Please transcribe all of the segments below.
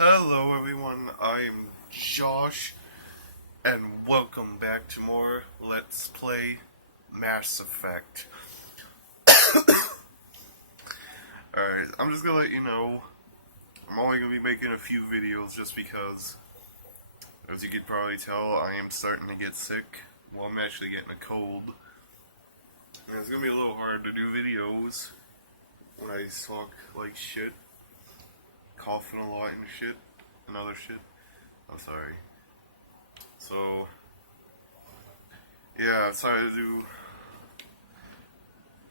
Hello everyone, I am Josh, and welcome back to more Let's Play Mass Effect. Alright, I'm just gonna let you know, I'm only gonna be making a few videos just because, as you could probably tell, I am starting to get sick. Well, I'm actually getting a cold. And it's gonna be a little hard to do videos when I talk like shit. Coughing a lot and shit, and other shit. I'm sorry. So, yeah, I decided to do.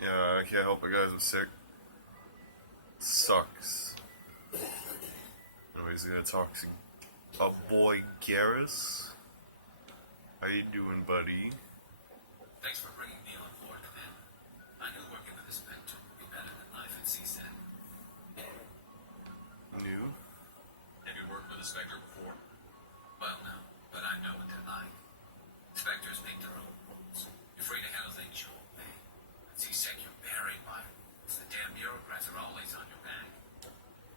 Yeah, I can't help it, guys. I'm sick. Sucks. Anyways, gonna talk to a boy, Garrus. How you doing, buddy? Thanks for bringing me on board, Commander. I knew working with this Spectre would be better than life at CSEC. New? Have you worked with a Spectre before? Well, no, but I know what they're like. Spectres make their own rules. You're free to handle things your own way. At CSEC, you're buried by rules. The damn bureaucrats are always on your back.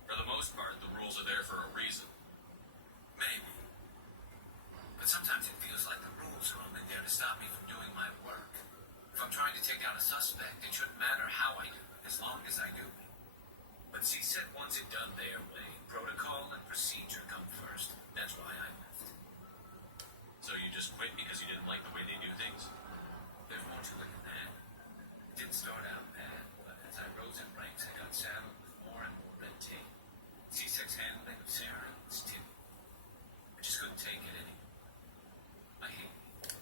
For the most part, the rules are there for a reason. Maybe. But sometimes it feels like the rules are only there to stop me from doing my work. If I'm trying to take down a suspect, it shouldn't matter how I do it, as long as I do it. But CSEC wants it done their way. Protocol and procedure come first. That's why I left. So you just quit because you didn't like the way they do things? There's more to it than that. It didn't start out bad, but as I rose in ranks, I got saddled with more and more red tape. CSEC's handling of Sarah was too. I just couldn't take it anymore. I hate it.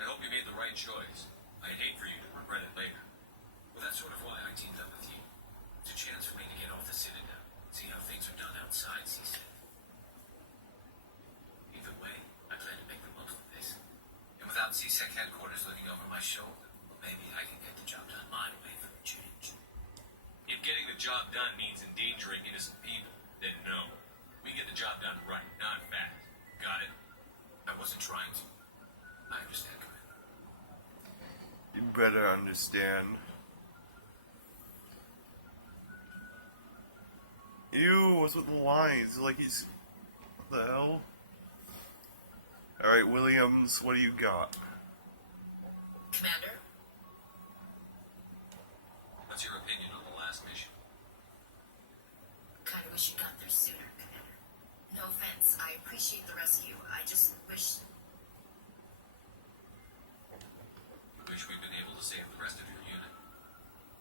I hope you made the right choice. I'd hate for you to regret it later. Well, that's sort of why I teamed up with you. It's a chance for me to get off the Citadel, see how things are done outside CSEC. Either way, I plan to make the most of this. And without CSEC headquarters looking over my shoulder, well, maybe I can get the job done my way for a change. If getting the job done means endangering innocent people, then no. We get the job done right, not fast. Got it? I wasn't trying to. I understand, Commander. You better understand. Ew, what's with the lines? Like he's. What the hell? Alright, Williams, what do you got? Commander? What's your opinion on the last mission? Kinda wish you got there sooner, Commander. No offense, I appreciate the rescue. I just wish... Wish we'd been able to save the rest of your unit.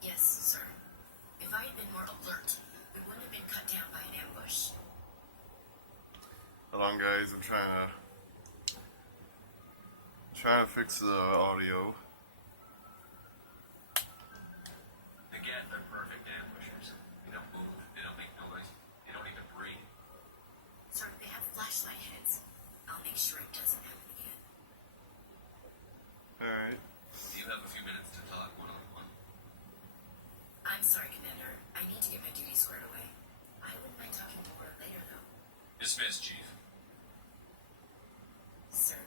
Yes, sir. If I had been more alert, we wouldn't have been cut down by an ambush. Hold on, guys, I'm trying to fix the audio. Again, they're perfect ambushers. They don't move, they don't make noise, they don't even breathe. Sir, they have flashlight heads. I'll make sure it doesn't happen again. Alright. Do you have a few minutes to talk one-on-one? I'm sorry, Commander. I need to get my duties squared away. I wouldn't mind talking more later, though. Dismissed, Chief. Sir.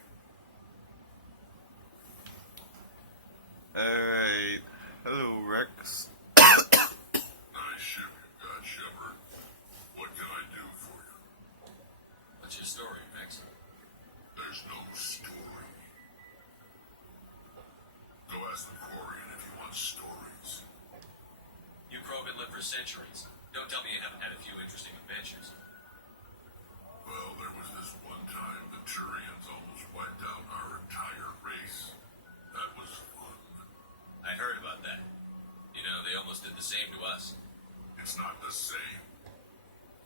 Alright. Hello, Rex. Nice ship you got, Shepard. What can I do for you? What's your story, Max? There's no story. Go ask the Quarian if you want stories. You Krogan lived for centuries. Don't tell me you haven't had a few interesting adventures. Well, there was this one time the Turians almost wiped out our entire race. That was fun. I heard about that. You know, they almost did the same to us. It's not the same.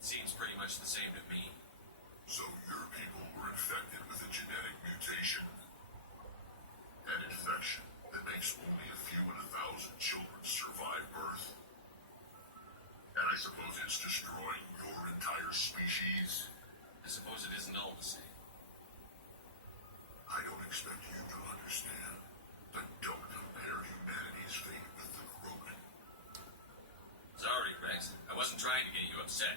Seems pretty much the same to me. So your people were infected with a genetic mutation. An infection that makes only a few in 1,000 children survive birth. And I suppose it's destroying your entire species. I suppose it isn't all the same. I don't expect you to understand, but don't compare humanity's fate with the Krogan. Sorry, Rex. I wasn't trying to get you upset.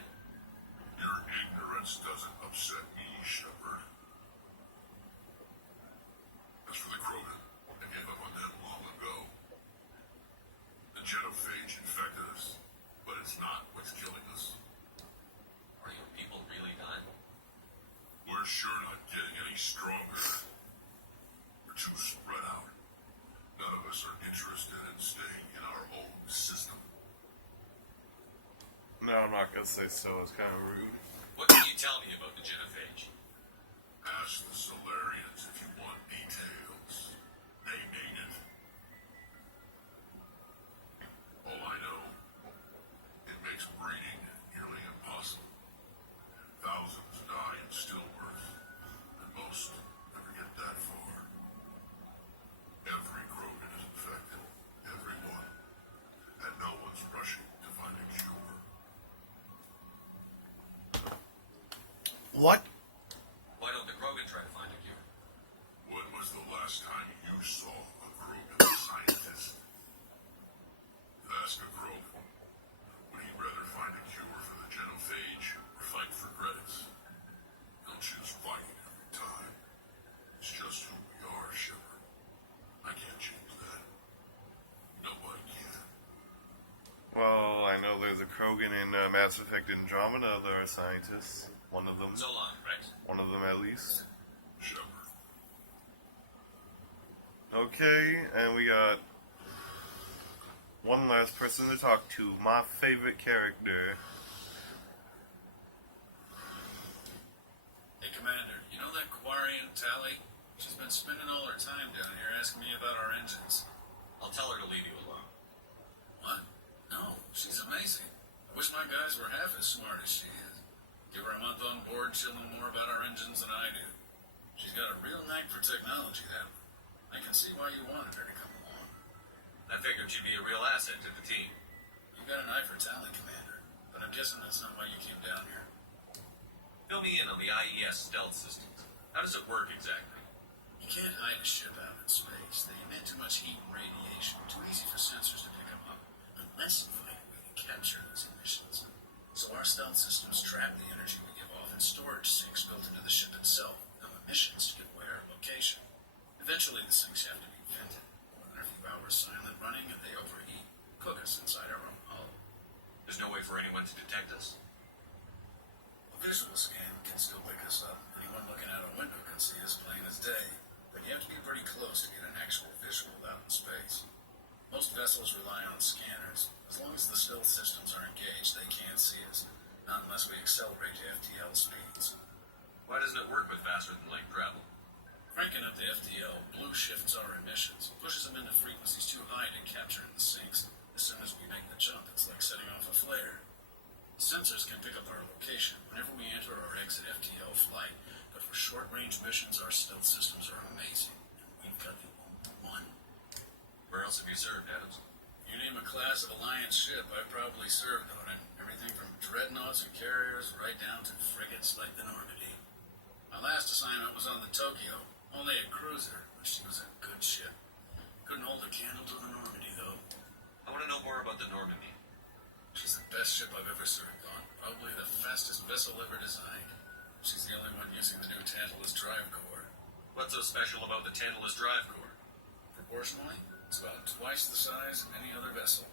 Your ignorance doesn't upset me, Shepard. As for the Krogan, I gave up on them long ago. The genophage infected us, but it's not what's killing us. Are your people really done? I'd say so. It's kind of rude. What can you tell me about the genophage? Ask the Solarians if you want details. They need it. All I know, it makes breeding nearly impossible. Thousands die in stillbirth, and most never get that far. Every Krogan is infected, everyone, and no one's rushing to find a cure. What? Why don't the Krogan try to find a cure? When was the last time you saw a Krogan scientist? Ask a Krogan. Would he rather find a cure for the genophage or fight for credits? He'll choose fighting every time. It's just who we are, Shepard. I can't change that. Nobody can. Well, I know there's a Krogan in Mass Effect Andromeda. There are scientists. One of them. Zolan, right? One of them at least. Shepard. Okay, and we got one last person to talk to. My favorite character. Hey, Commander, you know that Quarian Tally? She's been spending all her time down here asking me about our engines. I'll tell her to leave you alone. What? No, she's amazing. I wish my guys were half as smart as she is. Give her a month on board, she'll know more about our engines than I do. She's got a real knack for technology, that one. I can see why you wanted her to come along. I figured she'd be a real asset to the team. You've got an eye for talent, Commander, but I'm guessing that's not why you came down here. Fill me in on the IES stealth systems. How does it work exactly? You can't hide a ship out in space. They emit too much heat and radiation, too easy for sensors to pick them up, unless you find a way to capture those emissions. So our stealth systems trap the energy we give off in storage sinks built into the ship itself, with emissions to get away our location. Eventually the sinks have to be vented. After a few hours silent running and they overheat, cook us inside our own hull. There's no way for anyone to detect us. A visual scan can still pick us up. Anyone looking out a window can see us plain as day, but you have to be pretty close to get an actual visual out in space. Most vessels rely on scanners. As long as the stealth systems are engaged, they can't see us. Not unless we accelerate to FTL speeds. Why doesn't it work with faster than light travel? Cranking up the FTL blue shifts our emissions, pushes them into frequencies too high to capture in the sinks. As soon as we make the jump, it's like setting off a flare. The sensors can pick up our location whenever we enter or exit FTL flight, but for short-range missions, our stealth systems are amazing. And we've got the only one. Where else have you served, Adams? You name a class of Alliance ship, I've probably served on it. Everything from dreadnoughts and carriers right down to frigates like the Normandy. My last assignment was on the Tokyo, only a cruiser, but she was a good ship. Couldn't hold a candle to the Normandy, though. I want to know more about the Normandy. She's the best ship I've ever served on, probably the fastest vessel ever designed. She's the only one using the new Tantalus drive core. What's so special about the Tantalus drive core? Proportionally, it's about twice the size of any other vessel.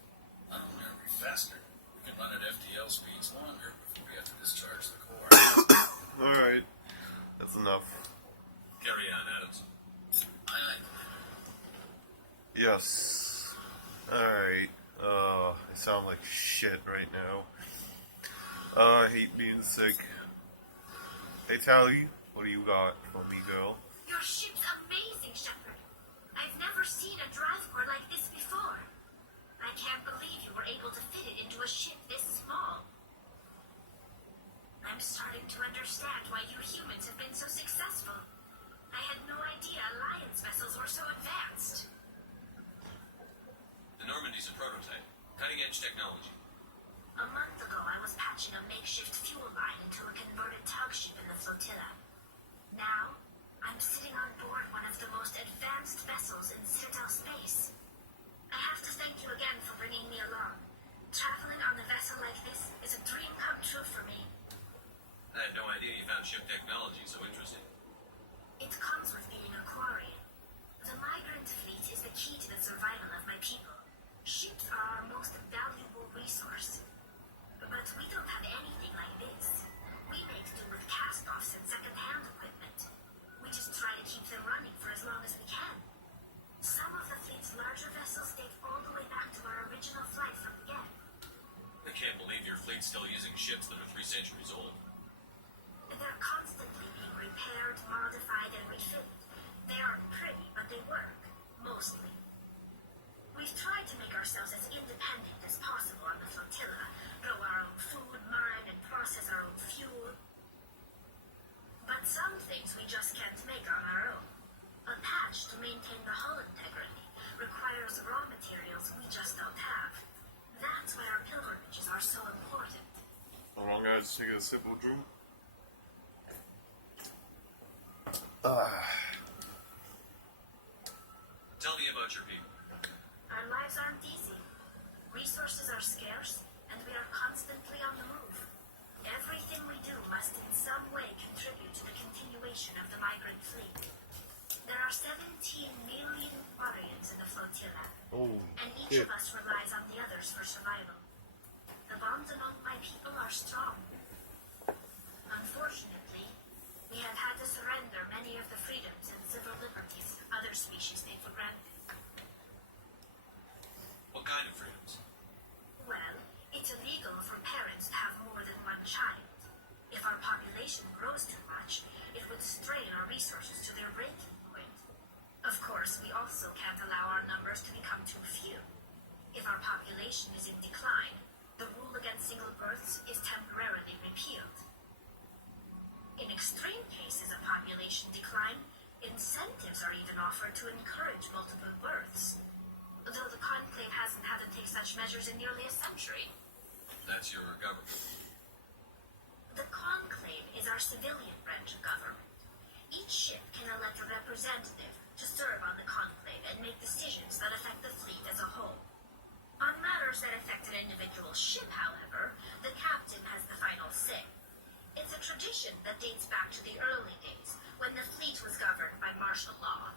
Not only are we faster, we can run at FTL speeds longer before we have to discharge the core. Alright. That's enough. Carry on, Adams. Aye, aye, Commander. Yes. Alright. I sound like shit right now. I hate being sick. Hey, Tally, what do you got for me, girl? Your ship's amazing, Shepard. I've never seen a drive core like this before. I can't believe you were able to fit it into a ship this small. I'm starting to understand why you humans have been so successful. I had no idea Alliance vessels were so advanced. The Normandy's a prototype. Cutting-edge technology. A month ago, I was patching a makeshift fuel line into a converted tug ship in the flotilla. Now, I'm sitting on board one of the most advanced vessels in Citadel space. I have to thank you again for bringing me along. Traveling on a vessel like this is a dream come true for me. I had no idea you found ship technology so interesting. It comes with being a Quarian. The migrant fleet is the key to the survival of my people. Ships are our most valuable resource. But we don't have anything like this. We make do with cast-offs and second-hand equipment. We just try to keep them running for as long as we can. Some of the fleet's larger vessels date all the way back to our original flight from the get. I can't believe you're fleet still using ships that are 3 centuries old? They're constantly being repaired, modified, and refitted. They aren't pretty, but they work. Mostly. We've tried to make ourselves as independent as possible on the flotilla, grow our own food, mine, and process our own fuel. But some things we just can't make on our own. A patch to maintain the hull integrity requires raw materials we just don't have. That's why our pilgrimages are so important. Hold on, guys. Take a sip of drink. Tell me about your people. Our lives aren't easy. Resources are scarce, and we are constantly on the move. Everything we do must in some way contribute to the continuation of the migrant fleet. There are 17 million Quarians in the flotilla, Oh, and each of us relies on the others for survival. The bonds among my people are strong. Unfortunately, we have had to surrender many of the freedoms and civil liberties other species take for granted. What kind of freedoms? Well, it's illegal for parents to have more than one child. If our population grows too much, it would strain our resources to their breaking point. Of course, we also can't allow our numbers to become too few. If our population is in decline, the rule against single births is temporarily repealed. In extreme cases of population decline, incentives are even offered to encourage multiple births. Though the Conclave hasn't had to take such measures in nearly a century. That's your government. The Conclave is our civilian branch of government. Each ship can elect a representative to serve on the Conclave and make decisions that affect the fleet as a whole. On matters that affect an individual ship, however, the captain has the final say. It's a tradition that dates back to the early days, when the fleet was governed by martial law.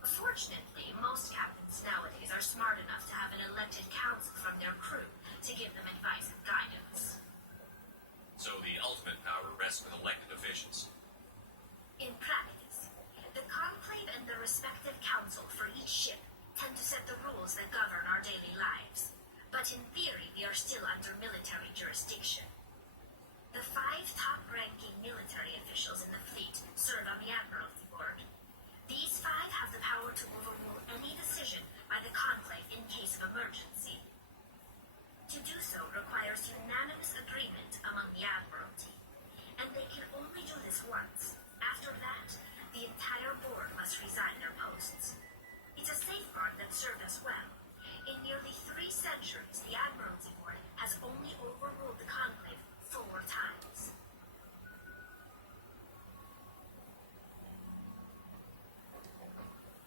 Fortunately, most captains nowadays are smart enough to have an elected council from their crew to give them advice and guidance. So the ultimate power rests with elected officials. In practice, the Conclave and the respective council for each ship tend to set the rules that govern our daily lives. But in theory, we are still under military jurisdiction. The 5 top-ranking military officials in the fleet serve on the Admiralty Board. These 5 have the power to overrule any decision by the Conclave in case of emergency. To do so requires unanimous agreement among the Admiralty, and they can only do this once. After that, the entire board must resign their posts. It's a safeguard that served us well. In nearly 3 centuries, the Admiralty Board has only overruled the Conclave 4 times.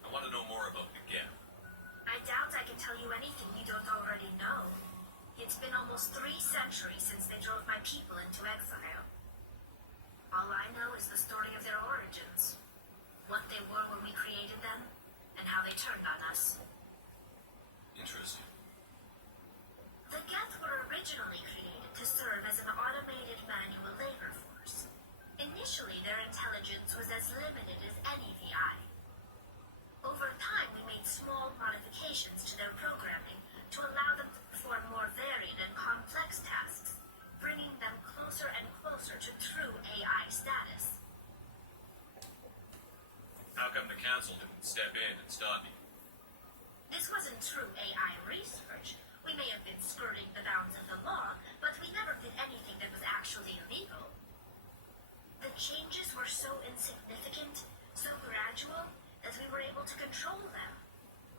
I want to know more about the Geth. I doubt I can tell you anything you don't already know. It's been almost 3 centuries since they drove my people into exile. All I know is the story of their origins, what they were when we created them, and how they turned on us. Interesting. The Geth were originally created to serve as an automated manual labor force. Initially, their intelligence was as limited as any VI. Over time, we made small modifications to their programming to allow them to perform more varied and complex tasks, bringing them closer and closer to true AI status. How come the council didn't step in and stop you? This wasn't true AI research. We may have been skirting the bounds of the law, but we never did anything that was actually illegal. The changes were so insignificant, so gradual, that we were able to control them.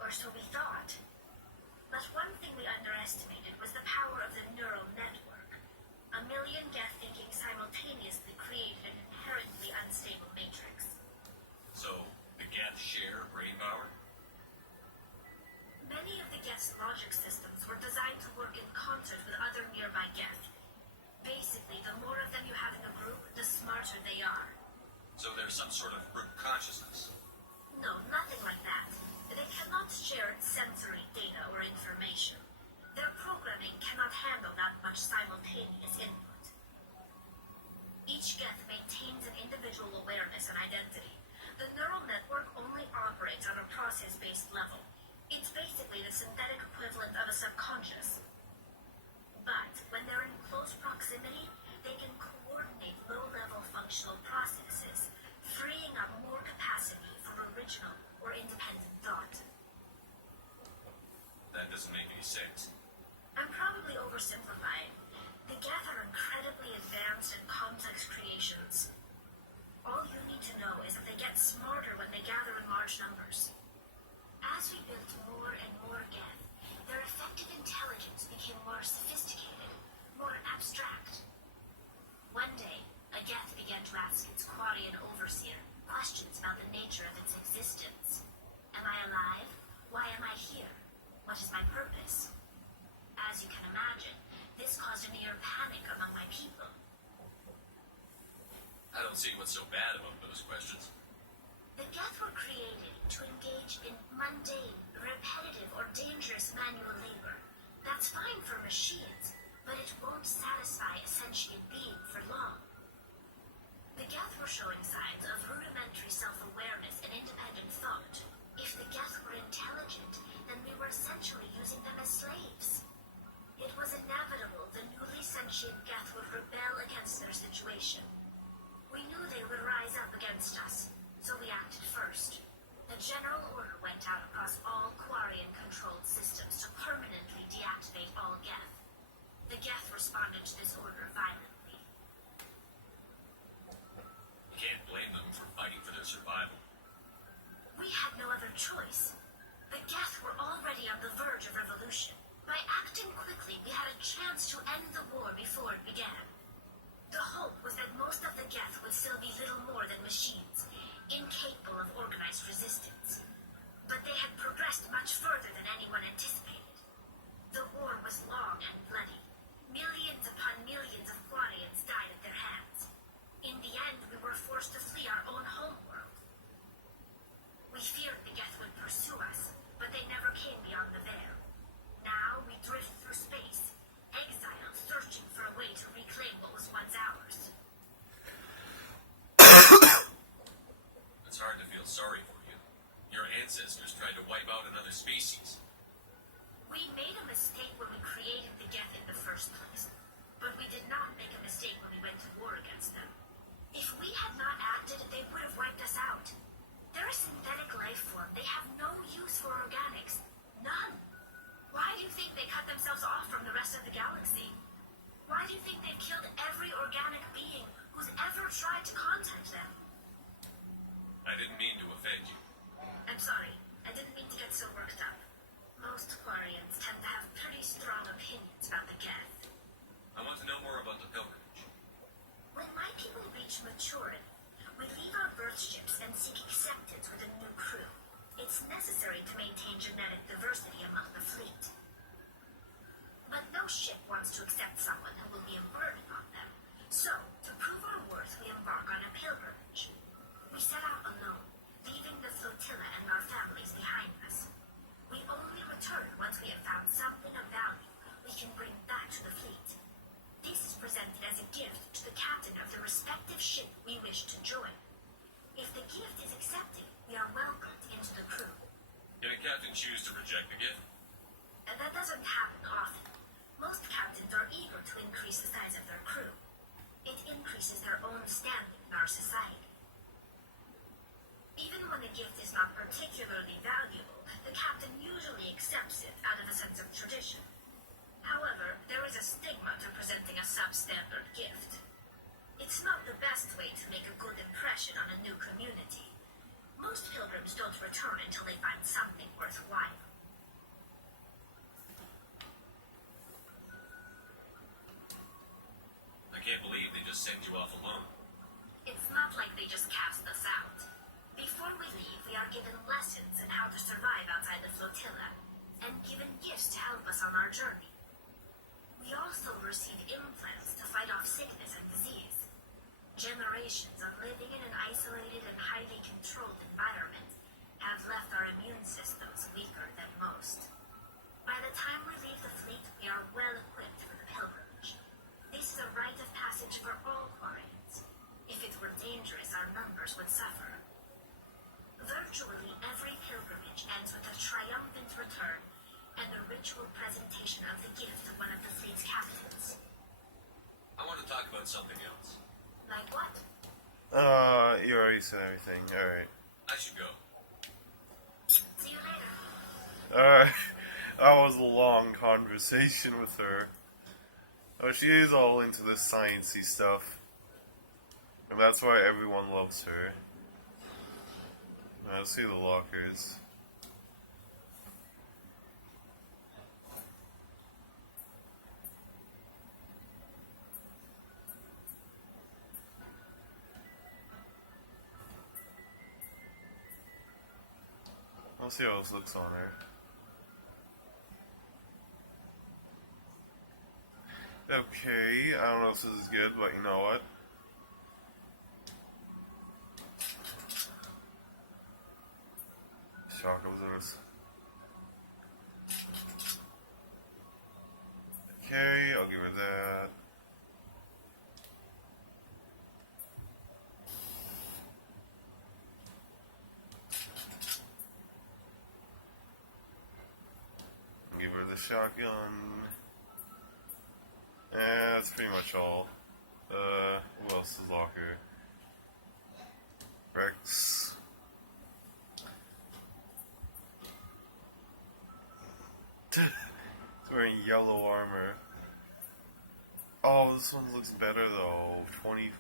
Or so we thought. But one thing we underestimated was the power of the neural network. A million Geth thinking simultaneously created an inherently unstable matrix. So, the Geth share brain power? Many of the Geth's logic systems were designed to work in concert with other nearby Geth. Basically, the more of them you have in a group, the smarter they are. So there's some sort of group consciousness. No, nothing like that. They cannot share sensory data or information. Their programming cannot handle that much simultaneous input. Each Geth maintains an individual awareness and identity. The neural network only operates on a process-based level. It's basically the synthetic equivalent of a subconscious. But when they're in close doesn't make any sense. I'm probably oversimplifying. The Geth are incredibly advanced and complex creations. All you need to know is that they get smarter when they gather in large numbers. As we built more and more Geth, their effective intelligence became more sophisticated, more abstract. One day, a Geth began to ask its Quarian overseer questions about the nature of its existence. Am I alive? Why am I here? What is my purpose? As you can imagine, this caused a near panic among my people. I don't see what's so bad about those questions. The Geth were created to engage in mundane, repetitive, or dangerous manual labor. That's fine for machines, but it won't satisfy a sentient being for long. The Geth were showing signs of rudimentary self-awareness and independent thought. If the Geth were intelligent, then we were essentially using them as slaves. It was inevitable the newly sentient Geth would rebel against their situation. We knew they would rise up against us, so we acted first. A general order went out across all Quarian-controlled systems to permanently deactivate all Geth. The Geth responded to this order violently. You can't blame them for fighting for their survival. We had no other choice. The Geth were already on the verge of revolution. By acting quickly, we had a chance to end the war before it began. The hope was that most of the Geth would still be little more than machines, incapable of organized resistance. But they had progressed much further than anyone anticipated. The war was long and bloody. Millions upon millions of Quarians died at their hands. In the end, we were forced to flee our own homeworld. We feared the Geth would pursue us, but they never came beyond the veil. Now we drift through space, exiled, searching for a way to reclaim what was once ours. It's hard to feel sorry for you. Your ancestors tried to wipe out another species. We made a mistake when we created the Geth in the first place, but we did not make a mistake when we went to war against them. If we had not acted, they would have wiped us out. They're a synthetic life form. They have no use for organics. None. Why do you think they cut themselves off from the rest of the galaxy? Why do you think they've killed every organic being who's ever tried to contact them? I didn't mean to offend you. I'm sorry. I didn't mean to get so worked up. Most Quarians tend to have pretty strong opinions about the Geth. I want to know more about the pilgrimage. When my people reach maturity, we leave our birth ships and seek acceptance with a new crew. It's necessary to maintain genetic diversity among the fleet. But no ship wants to accept someone who will be a burden on them. So, to prove our worth, we embark on a pilgrimage. We set out alone, leaving the flotilla and our families behind us. We only return once we have found something of value we can bring back to the fleet. This is presented as a gift to the captain of the respective ship we wish to join. If the gift is accepted, we are welcomed into the crew. Can a captain choose to reject the gift? And that doesn't happen often. Most captains are eager to increase the size of their crew. It increases their own standing in our society. Even when the gift is not particularly valuable, the captain usually accepts it out of a sense of tradition. However, there is a stigma to presenting a substandard gift. It's not the best way to make a good impression on a new community. Most pilgrims don't return until they find something worthwhile. I can't believe they just send you off alone. It's not like they just cast us out. Before we leave, we are given lessons in how to survive outside the flotilla, and given gifts to help us on our journey. We also receive implants to fight off sickness and disease. Generations of living in an isolated and highly controlled environment have left our immune systems weaker than most. By the time we leave the fleet, we are well equipped for the pilgrimage. This is a rite of passage for all Quarians. If it were dangerous, our numbers would suffer. Virtually every pilgrimage ends with a triumphant return and the ritual presentation of the gift to one of the fleet's captains. I want to talk about something else. Like what? You already said everything. Alright. I should go. See you later. Alright. That was a long conversation with her. Oh, she is all into this sciencey stuff. And that's why everyone loves her. Now, let's see the lockers. Let's see how this looks on her. Okay, I don't know if this is good, but you know what? Shock absorbers. Okay, I'll give her that. Give her the shotgun. That's pretty much all. Who else is locker? Rex. He's wearing yellow armor. Oh, this one looks better though. 20.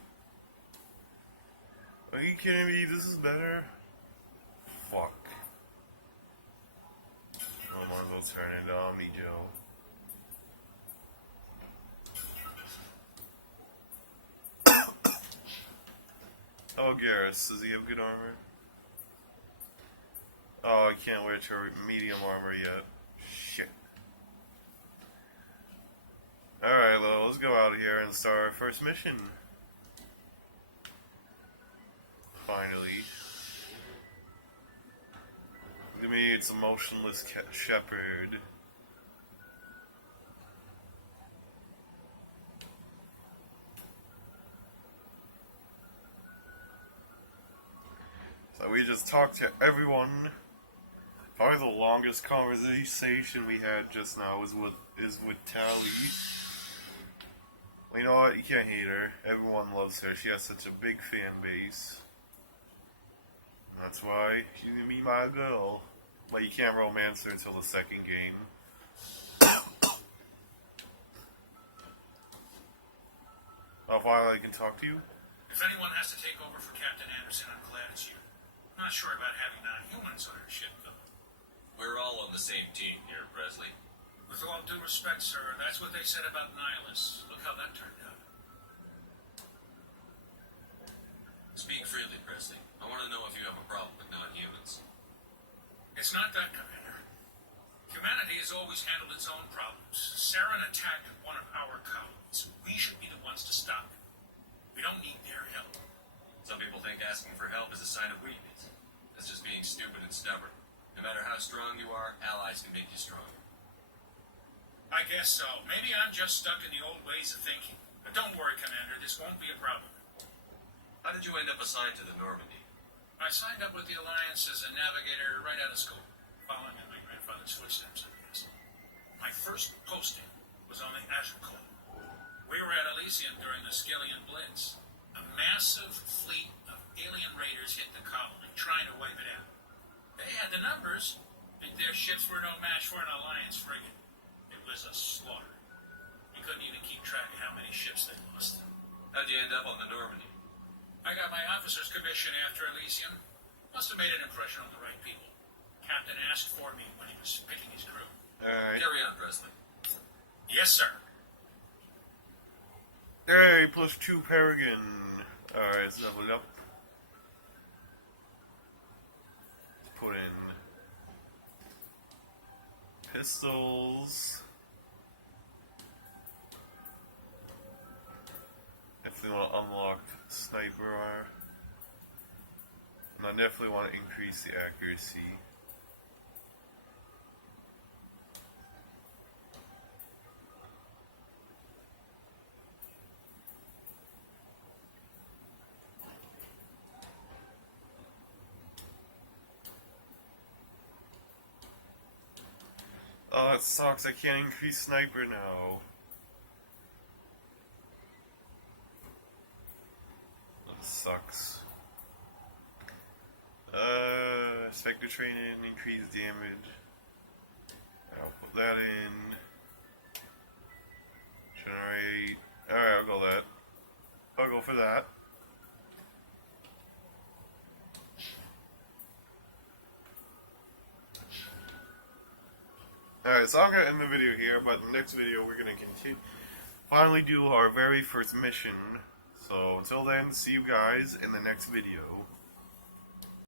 Are you kidding me? This is better? Fuck. I'm gonna go turn it on me, Joe. Oh, Garrus, does he have good armor? Oh, I can't wear medium armor yet. Shit. Alright, well, let's go out here and start our first mission. Finally. To me, it's a motionless shepherd. So we just talked to everyone. Probably the longest conversation we had just now is with Tali. Well, you know what? You can't hate her. Everyone loves her. She has such a big fan base. That's why she's gonna be my girl. But you can't romance her until the second game. Oh, finally I can talk to you? If anyone has to take over for Captain Anderson, I'm glad it's you. I'm not sure about having non-humans on our ship, though. We're all on the same team here, Presley. With all due respect, sir, that's what they said about Nihilus. Look how that turned out. Speak freely, Presley. I want to know if you have a problem with non-humans. It's not that, Commander. Humanity has always handled its own problems. Saren attacked one of our colonies. We should be the ones to stop it. We don't need their help. Some people think asking for help is a sign of weakness. That's just being stupid and stubborn. No matter how strong you are, allies can make you stronger. I guess so. Maybe I'm just stuck in the old ways of thinking. But don't worry, Commander. This won't be a problem. How did you end up assigned to the Normandy? I signed up with the Alliance as a navigator right out of school, following in my grandfather's footsteps, I guess. My first posting was on the Azure. We were at Elysium during the Skillian Blitz. A massive fleet of alien raiders hit the colony, trying to wipe it out. They had the numbers, but their ships were no match for an Alliance frigate. It was a slaughter. We couldn't even keep track of how many ships they lost. How'd you end up on the Normandy? I got my officer's commission after Elysium. Must have made an impression on the right people. Captain asked for me when he was picking his crew. Alright. Carry on, Presley. Yes, sir. Hey, +2 Paragon. Alright, let's level up. Let's put in pistols. Definitely want to unlock sniper armor. And I definitely want to increase the accuracy. Oh, that sucks. I can't increase sniper now. That sucks. Spectre training, increase damage. I'll put Alright, so I'm gonna end the video here, but in the next video we're gonna continue, finally do our very first mission. So until then, see you guys in the next video.